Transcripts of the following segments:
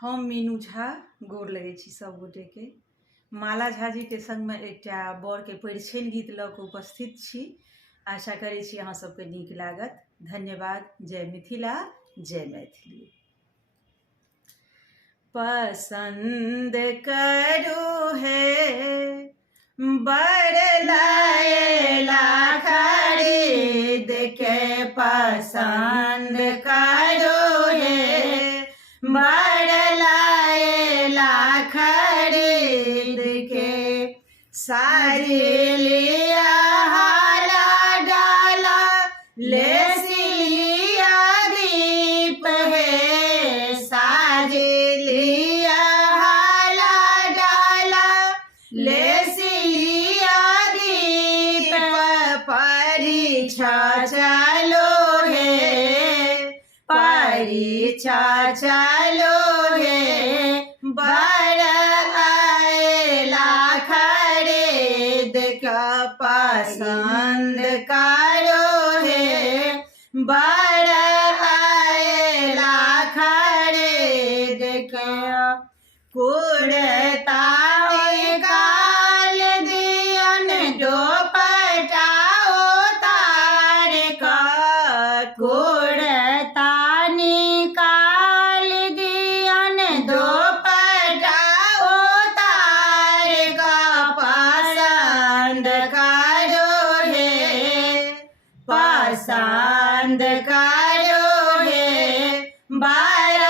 हम मीनू झा गोर लगै छी सब गोटे के। माला झा जी के संग में एकटा बर के परिछन गीत लऽ कऽ उपस्थित छी। आशा करै छी अहाँ सबके नीक लागत। धन्यवाद। जय मिथिला, जय मैथिली। पसंद करू है बड़ लायला खरीद के, पसंद करू है बड़ लायला खरीद के। साड़ी लिया हाला डाला ले सिलिया दीप है, साड़ी लिया हाला डाला ले सिलिया दीप। परीक्षा चलो है, परीक्षा चलो है बड़ आयला खरीद का। पसंद करो है बड़ आयला खरीद का। कुर्ता काल दियन दुपट्टा उतार का, कुर्ता निकाल दियन दुपट्टा उतार का। पसंद करो है, पसंद करो है बड़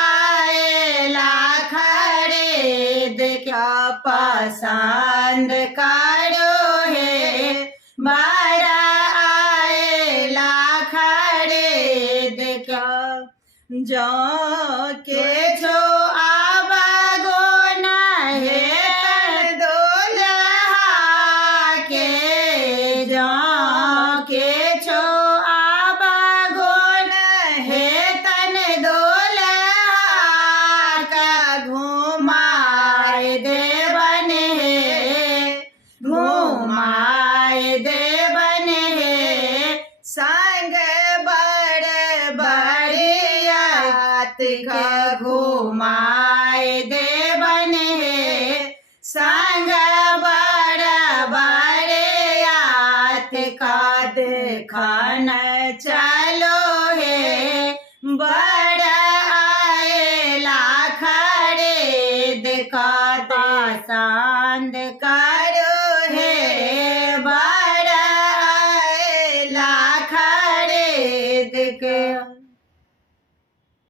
आयला खरीद का। पसंद करो है बड़ आयला खरीद का। जो के जो आवागो नहे दुल्हा के, जो के जो आवागो नहे तन दुल्हा का। घुमाए देवन है, घुमाए देवन है संग बड़ बड़ियात का। घुमाए देवन है संग बड़ बड़ियात का। देखन चलो है बड़ आयला खरीद का। पसंद